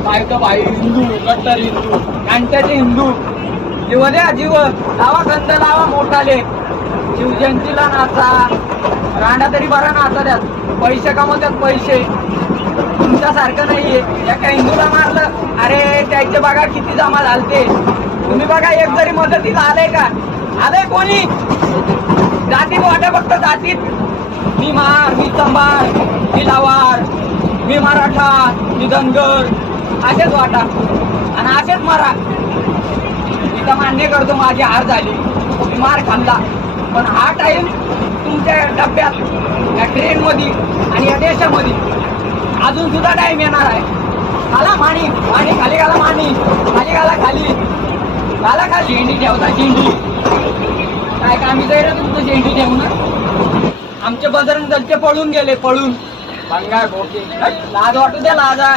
काय तर भाई हिंदू कट्टर हिंदू त्यांच्याचे हिंदू जीव द्या जीव लावा गंध लावा मोठाले शिवजयंतीला नाचा रांडा तरी बरा नाचा त्यात पैसे कमवतात पैसे तुमच्यासारखं नाहीये एका हिंदूला मारलं अरे त्याचे बघा किती जमा झालते तुम्ही बघा एक जरी मदतीला आलंय का आलंय कोणी जातीत वाटा फक्त जातीत मी मार मी चंबार मी लावार मी मराठा मी धनगर असेच वाटा आणि असेच मारा मी तर मान्य करतो माझी हार झाली मी मार खाल्ला पण हा टाइम तुमच्या डब्यात या ट्रेन मध्ये आणि या देशामध्ये अजून सुद्धा टाइम येणार आहे घाला माणी माणी खाली घाला माणी खाली घाला खाली घाला का झेंडी ठेवता झेंडी काय कामी जाईल तुमचं झेंडी ठेवून आमचे बजरंग दलचे पळून गेले पळून बंगाळ भोके लाज वाटू द्या लाजा